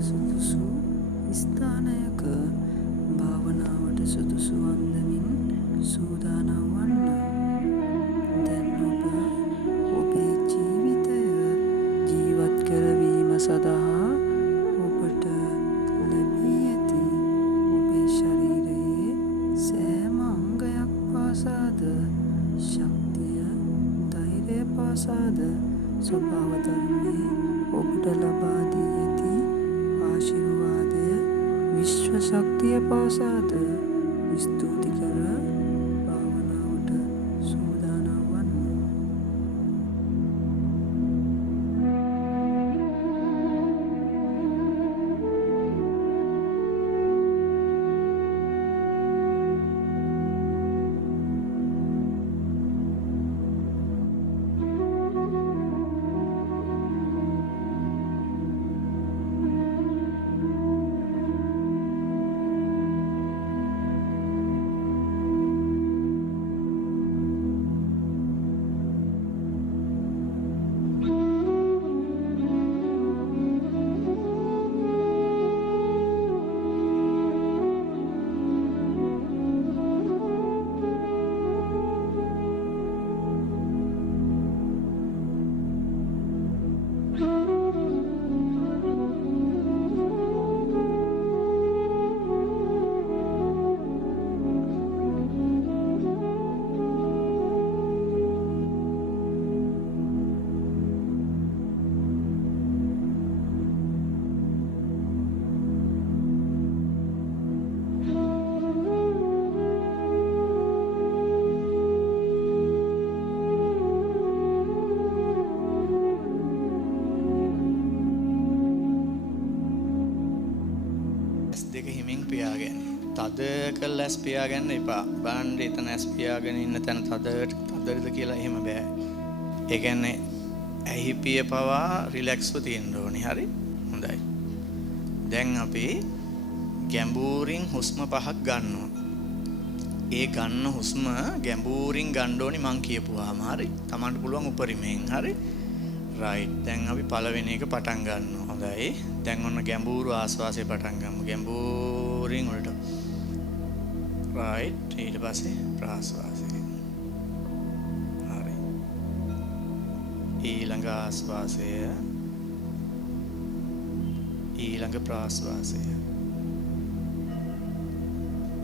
සුදුසු ස්ථානයක භාවනාවට සුදුසු වන්දමින් සූදානම් වන්න. දැන් ඔබ ඔබේ ජීවිතය ජීවත් කරවීම සඳහා ඔබට ලැබී ඇති ඔබේ ශරීරයේ සෑම අංගයක් පාසාද ශක්තිය, ධෛර්යය පාසාද ස්වභාව ධර්මයේ ඔබට ලබා දී ඇති ආශිර්වාදය, විශ්ව ශක්තිය පාසාද ස්තුති කර භාවනාවට සූදානම් වන්න. දෙක හිමින් පියාගෙන තද කරලා ඇස් පියාගන්න එපා. බලන්න එතන ඇස් පියාගෙන ඉන්න තැන තදද කියලා එහෙම බෑ. ඒ කියන්නේ ඇහි පිය පවා රිලැක්ස්ව තියෙන්න ඕනි. හරි? හොඳයි. දැන් අපි ගැඹුරින් හුස්ම පහක් ගන්නවා. ඒ ගන්න හුස්ම ගැඹුරින් ගන්න ඕනි මං කියපුවාම. හරි? Tamanට පුළුවන් උපරිමයෙන්. හරි? right. දැන් අපි පළවෙනි එක පටන් ගන්නවා. හොඳයි. දැන් ඔන්න ගැඹුරු ආශ්වාසය පටන් ගමු. ගැඹුරින් උඩට. right. ඊට පස්සේ ප්‍රාශ්වාසය. හරි. ඊළඟ ආශ්වාසය. ඊළඟ ප්‍රාශ්වාසය.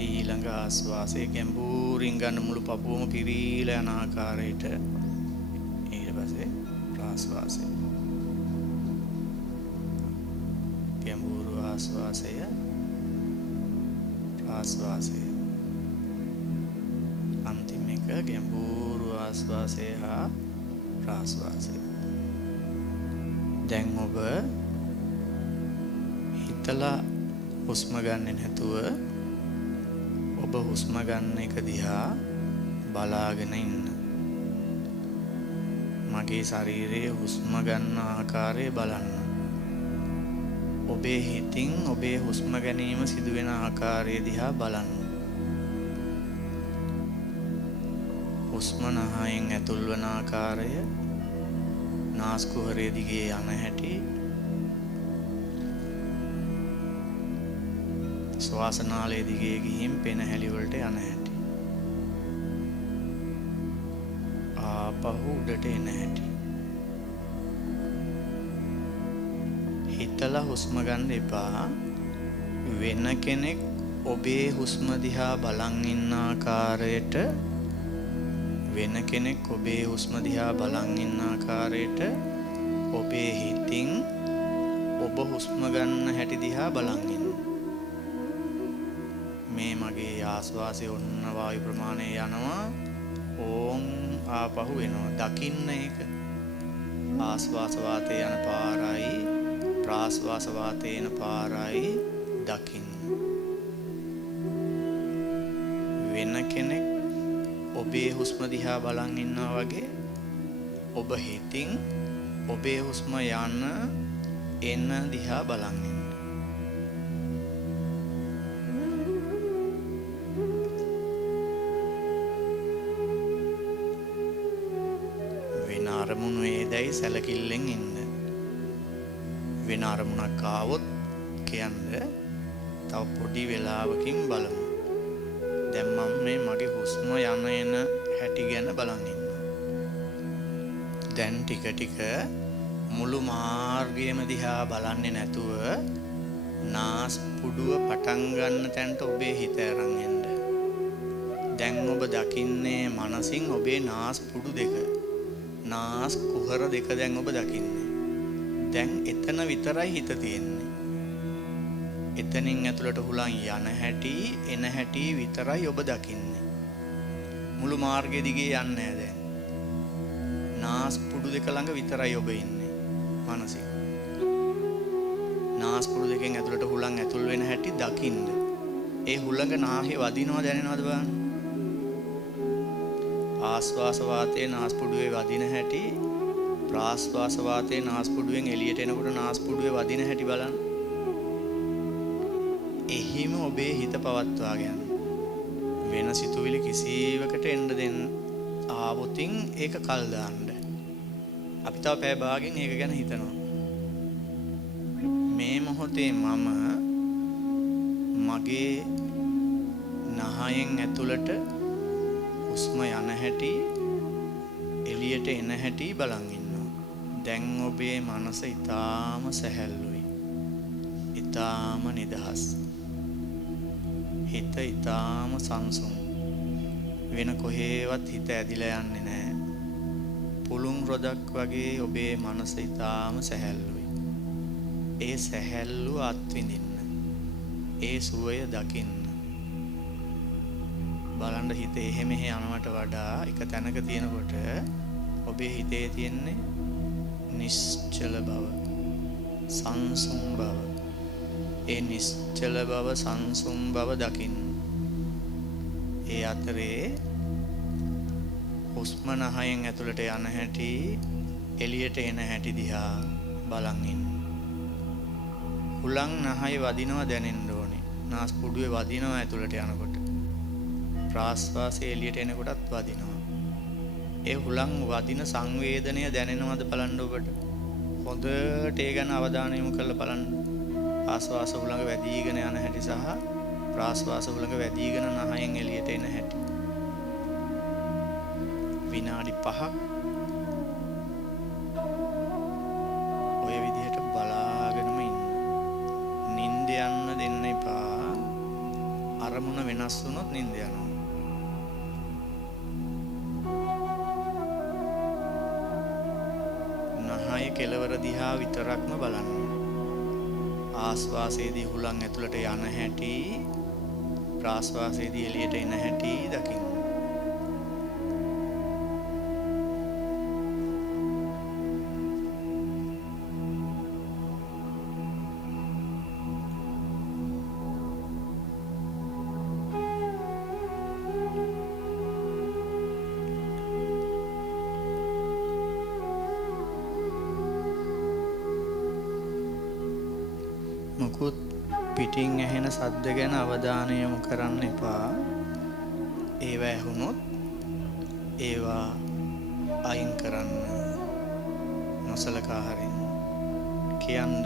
ඊළඟ ආශ්වාසය ගැඹුරින් ගන්න මුළු පපුවම පිරීලා යන ආකාරයට. ඊට පස්සේ ප්‍රාශ්වාසය. ගැඹුරු ආශ්වාසය, ප්‍රාශ්වාසය. අන්තිම එක ගැඹුරු ආශ්වාසය හා ප්‍රාශ්වාසය. දැන් ඔබ හිතලා හුස්ම ගන්නෙ නැතුව ඔබ හුස්ම ගන්න එක දිහා බලාගෙන ඉන්න. මගේ ශරීරයේ හුස්ම ගන්න ආකාරය බලන්න. ඔබේ හිතින් ඔබේ හුස්ම ගැනීම සිදුවෙන ආකාරය දිහා බලන්න. හුස්ම නහයෙන් ඇතුල් වන ආකාරය, නාස්කුහරය දිගේ යන හැටි, ශ්වාසනාලය දිගේ ගිහින් පෙනහැලි වලට යන හැටි, ආපහු උඩට එන හැටි. හිතලා හුස්ම ගන්න එපා. වෙන කෙනෙක් ඔබේ හුස්ම දිහා බලන් ඉන්න ආකාරයට, වෙන කෙනෙක් ඔබේ හුස්ම දිහා බලන් ඉන්න ආකාරයට ඔබේ හිතින් ඔබ හුස්ම ගන්න හැටි දිහා බලන් ඉන්න. මේ මගේ ආශ්වාසය ඔන්න වායු ප්‍රමාණය යනවා. ඕම් ආපහු එනවා. දකින්න ඒක. ආශ්වාස වාතය යන පාරයි ප්‍රාශ්වාස වාතය යන පාරයි දකින්න. වෙන කෙනෙක් ඔබේ හුස්ම දිහා බලන් ඉන්නවා වගේ ඔබ හිතින් ඔබේ හුස්ම යන එන දිහා බලන් ඉන්න. වෙන අරමුණු වේදයි සැලකිල්ලෙන් ඉන්න. වෙන අරමුණක් ආවොත් කියන්නේ තව පොඩි වෙලාවකින් බලමු. දැන් මම මේ මගේ හුස්ම යන එන හැටි ගැන බලන් ඉන්නවා. දැන් ටික ටික මුළු මාර්ගයම දිහා බලන්නේ නැතුව නාස්පුඩුව පටන් ගන්න තැනට ඔබේ හිත අරන් එන්න. දැන් ඔබ දකින්නේ මනසින් ඔබේ නාස්පුඩු දෙක. නාස් කුහර දෙක දැන් ඔබ දකින්නේ. දැන් එතන විතරයි හිත තියෙන්නේ. එතනින් ඇතුළට හුලං යන හැටි එන හැටි විතරයි ඔබ දකින්නේ. මුළු මාර්ගය දිගේ යන්නේ නැහැ දැන්. නාස්පුඩු දෙක ළඟ විතරයි ඔබ ඉන්නේ මනසින්. නාස්පුඩු දෙකෙන් ඇතුළට හුලං ඇතුල් වෙන හැටි දකින්න. ඒ හුලඟ නාහේ වදිනවා දැනෙනවද බලන්න. ආස්වාස වාතයේ නාස්පුඩුවේ වදින හැටි ප්‍රාස්වාස වාතයේ නාස්පුඩුවෙන් එළියට එනකොට නාස්පුඩුවේ වදින හැටි බලන්න. එහිම ඔබේ හිත පවත්වා ගන්න. වෙන සිතුවිලි කිසිවකට එන්න දෙන්න ආවොතින් ඒක කල් දාන්න. අපි තව පැය භාගෙන් ඒක ගැන හිතනවා. මේ මොහොතේ මම මගේ නහයෙන් ඇතුළට හුස්ම යන හැටි එළියට එන හැටි බලන් ඉන්නවා. දැන් ඔබේ මනස ඊටාම සැහැල්ලුයි. ඊටාම නිදහස්. හිත ඊටාම සංසුන්. වෙන කොහේවත් හිත ඇදිලා යන්නේ නැහැ. පුළුන් රොදක් වගේ ඔබේ මනස ඊටාම සැහැල්ලුයි. ඒ සැහැල්ලුව අත්විඳින්න. ඒ සුවය දකින්න. බලන්න හිත එහෙ මෙහෙ යනවට වඩා එක තැනක තියෙනකොට ඔබේ හිතේ තියෙන්නේ නිශ්චල බව, සංසුන් බව. ඒ නිශ්චල බව, සංසුන් බව දකින්න. ඒ අතරේ හුස්ම නහයෙන් ඇතුළට යන හැටි එළියට එන හැටි දිහා බලන් ඉන්න. හුලං නහය වදිනවා දැනෙන්න ඕනේ. නාස්පුඩුවේ වදිනවා ඇතුළට යනකොට. ප්‍රාශ්වාසය එළියට එනකොටත් වදිනවා. ඒ හුලං වදින සංවේදනය දැනෙනවද බලන්න ඔබට. හොඳට ඒ ගැන අවධානය යොමු කරලා බලන්න. ආශ්වාස හුලඟ වැඩිගෙන යන හැටි සහ ප්‍රාශ්වාස හුලඟ වැඩිගෙන නහයෙන් එළියට එන හැටි. විනාඩි 5ක් ඔය විදිහට බලාගෙනම ඉන්න. නිින්ද යන්න දෙන්න එපා. අරමුණ වෙනස් වුණොත් නිින්ද යනවා. නහය කෙලවර දිහා විතරක්ම බලන්න. ආශ්වාසයේදී හුලං ඇතුළට යන හැටි ප්‍රාශ්වාසයේදී එළියට එන හැටි දකින්න. මුකුත් පිටින් ඇහෙන සද්ද ගැන අවධානය යොමු කරන්න එපා. ඒවා ඇහුනොත් ඒවා අයින් කරන්න. නොසලකා හරින්න. කියන්න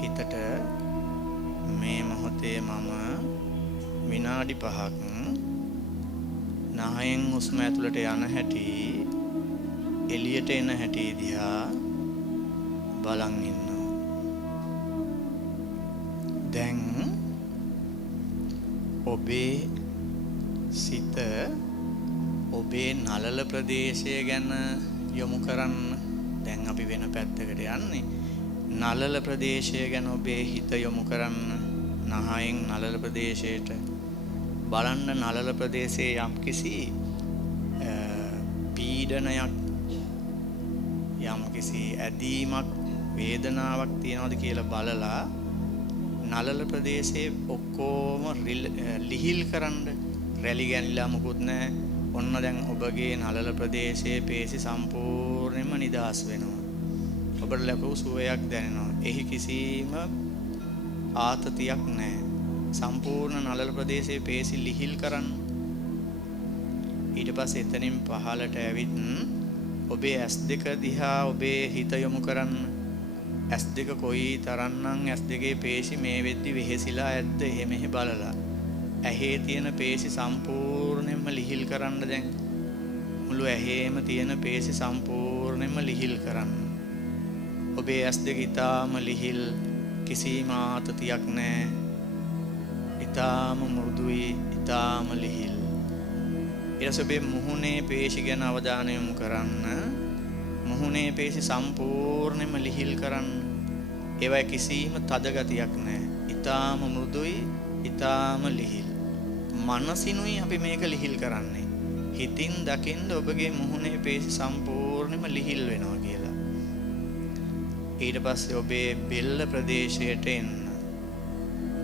හිතට මේ මොහොතේ මම විනාඩි 5ක් නහයෙන් හුස්ම ඇතුළට යන හැටි එළියට එන හැටි දිහා බලන් ඉන්නවා. දැන් ඔබේ සිත ඔබේ නළල ප්‍රදේශය ගැන යොමු කරන්න. දැන් අපි වෙන පැත්තකට යන්නේ. නළල ප්‍රදේශය ගැන ඔබේ හිත යොමු කරන්න. නහයෙන් නළල ප්‍රදේශයට බලන්න. නළල ප්‍රදේශයේ යම්කිසි පීඩනයක්, යම්කිසි ඇදීමක්, වේදනාවක් තියනවද කියලා බලලා නළල ප්‍රදේශයේ ඔක්කොම ලිහිල් කරන්න. රැලි ගැනිලා මුකුත් නැහැ. ඔන්න දැන් ඔබගේ නළල ප්‍රදේශයේ පේශි සම්පූර්ණයෙන්ම නිදහස් වෙනවා. ඔබට ලැබූ සුවයක් දැනෙනවා. එහි කිසිම ආතතියක් නැහැ. සම්පූර්ණ නළල ප්‍රදේශයේ පේශි ලිහිල් කරන්න. ඊට පස්සේ එතනින් පහළට ඇවිත් ඔබේ S2 දිහා ඔබේ හිත යොමු කරන්න. ඇස් දෙක කොයි තරම්නම් ඇස් දෙකේ පේශි මේ වෙද්දි වෙහෙසිලා ඇද්ද එහෙ බලලා ඇහි තියෙන පේශි සම්පූර්ණයෙන්ම ලිහිල් කරන්න දැන් මුළු ඇහේම තියෙන පේශි සම්පූර්ණයෙන්ම ලිහිල් කරන්න. ඔබේ ඇස් දෙක ඊටාම ලිහිල් කිසිම ආතතියක් නැහැ. ඊටාම මෘදුයි ඊටාම ලිහිල්. ඊට පස්සේ ඔබේ මුහුණේ පේශි ගැන අවධානය යොමු කරන්න. මුහුණේ පේශි සම්පූර්ණයෙන්ම ලිහිල් කරන්න. ඒවයි කිසිම තද ගතියක් නැහැ. ඊටාම මෘදුයි ඊටාම ලිහිල්. මනසිනුයි අපි මේක ලිහිල් කරන්නේ. හිතින් දකින්න ඔබගේ මුහුණේ පේශි සම්පූර්ණයෙන්ම ලිහිල් වෙනවා කියලා. ඊට පස්සේ ඔබේ බෙල්ල ප්‍රදේශයට එන්න.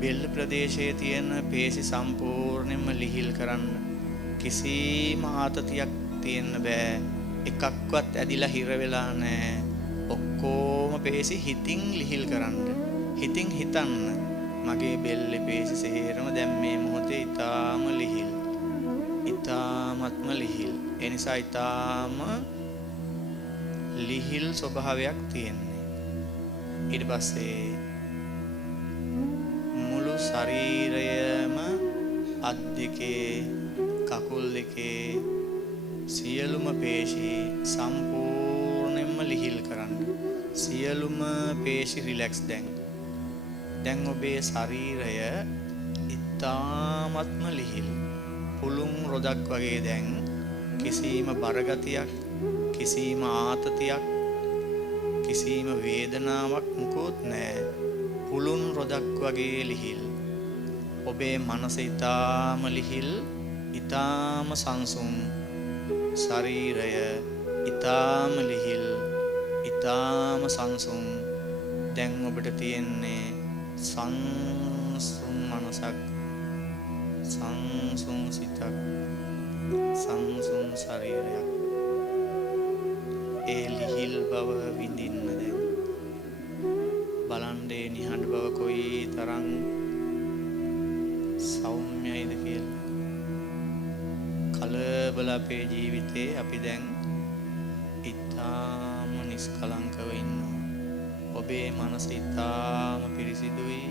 බෙල්ල ප්‍රදේශයේ තියෙන පේශි සම්පූර්ණයෙන්ම ලිහිල් කරන්න. කිසිම ආතතියක් තියෙන්න බෑ. එකක්වත් ඇදිලා හිර වෙලා නැහැ. ඔක්කොම පේශි හිතින් ලිහිල් කරන්න. හිතින් හිතන්න මගේ බෙල්ලේ පේශි සේරම දැන් මේ මොහොතේ ඊටාම ලිහිල්. ඊටාමත්ම ලිහිල්. ඒ නිසා ඊටාම ලිහිල් ස්වභාවයක් තියෙන්නේ. ඊට පස්සේ මුළු ශරීරයම අත් දෙකේ කකුල් දෙකේ සියලුම පේශි සම්පූර්ණයෙන්ම ලිහිල් කරන්න. සියලුම පේශි රිලැක්ස් දැන්. දැන් ඔබේ ශරීරය ඉතාමත්ම ලිහිල්. පුළුන් රොදක් වගේ දැන් කිසිම බරගතියක්, කිසිම ආතතියක්, කිසිම වේදනාවක් මුකුත් නැහැ. පුළුන් රොදක් වගේ ලිහිල්. ඔබේ මනස ඉතාම ලිහිල්, ඉතාම සංසුන්. ශරීරය ඉතාම ලිහිල්, ඉතාම සංසුන්. දැන් ඔබට තියෙන්නේ සංසුන් මනසක්, සංසුන් සිතක්, සංසුන් ශරීරයක්. ඒ ලිහිල් බව විඳින්න දැන්. බලන්න ඒ නිහඬ බව කොයි තරම් සෞම්‍යයිද කියලා. කලබල අපේ ජීවිතේ අපි දැන් ඉතාම නිස්කලංකව ඉන්නවා. ඔබේ මනස ඉතාම පිරිසිදුයි,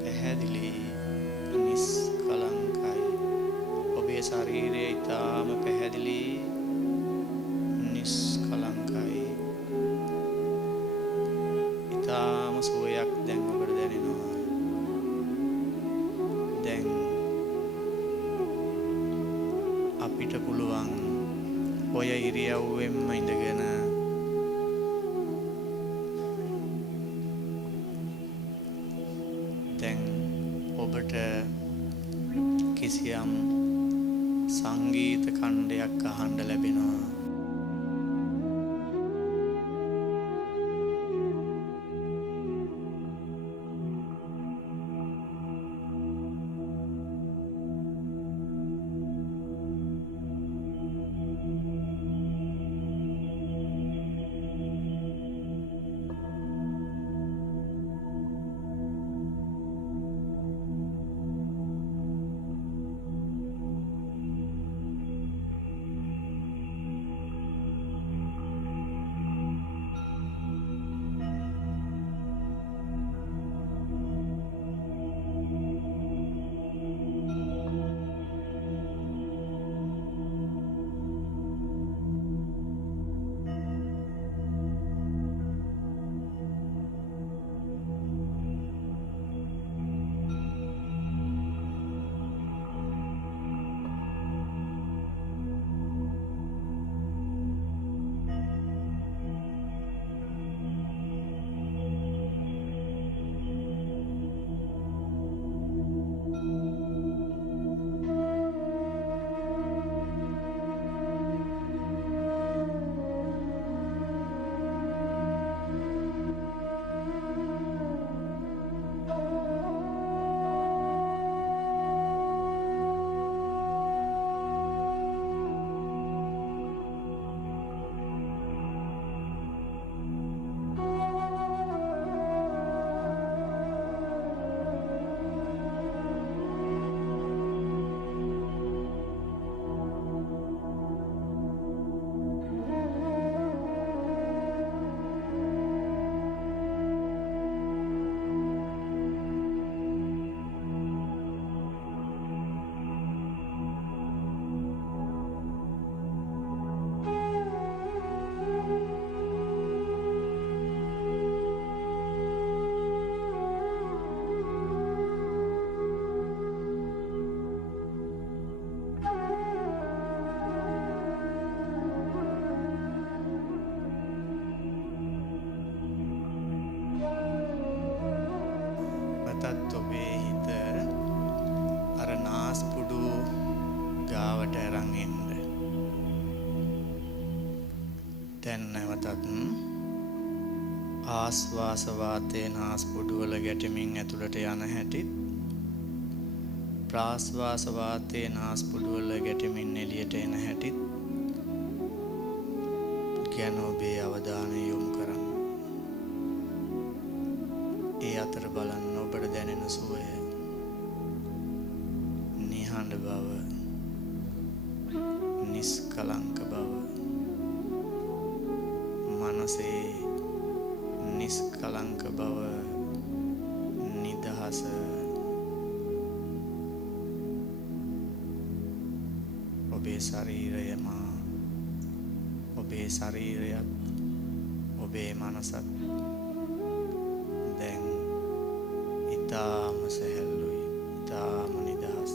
පැහැදිලි, නිස්කලංකයි. ඔබේ ශරීරය ඉතාම පැහැදිලි, නිස්කලංකයි. ඉතාම සුවයක් දැන් ඔබට දැනෙනවා. දැන් අපිට පුළුවන් ඔය ඉරියව්වෙන්ම ඉඳගෙන දැන් ඔබට කිසියම් සංගීත ඛණ්ඩයක් අහන්න ලැබෙනවා. ආස්වාස වාතයේ නාස්පුඩු වල ගැටෙමින් ඇතුළට යන හැටිත් ප්‍රාස්වාස වාතයේ නාස්පුඩු වල ගැටෙමින් එළියට එන හැටිත් ගැන ඔබේ අවධානය යොමු කරන්න. ඒ අතර බලන්න ඔබට දැනෙන සුවය, නිහඬ බව, නිස්කලංක බව, මනසේ නිස්කලංක බව, නිදහස, ඔබේ ශරීරයම, ඔබේ ශරීරයත්, ඔබේ මනසත් දැන් ඊටාම සැහැල්ලුයි, ඊටාම නිදහස්.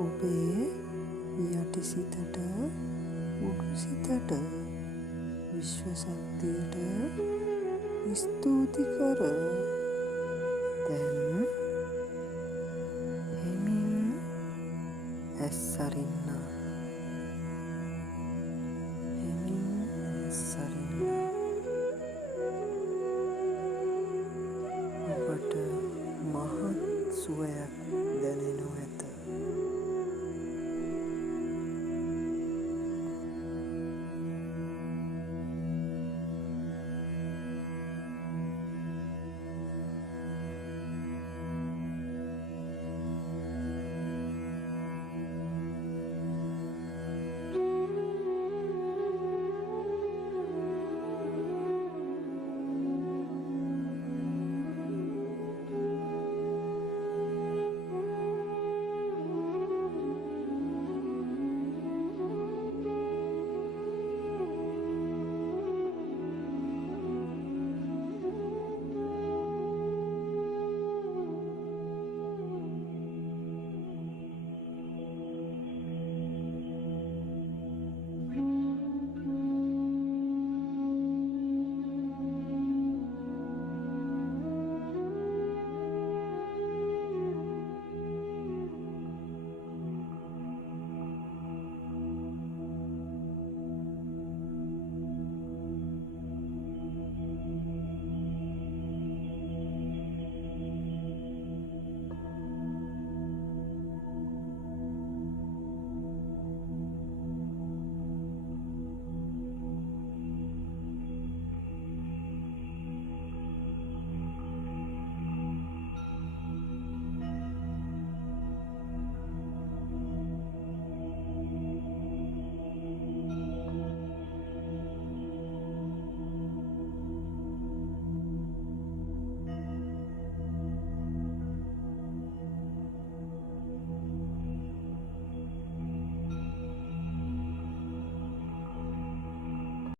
ඔබේ යටිසිතට, උඩුසිතට, විශ්ව ශක්තියට ස්තුති කර දැන් හිමින් ඇස් අරින්න. හිමින් ඇස් අරින්න. ඔබට මහත් සුවයක්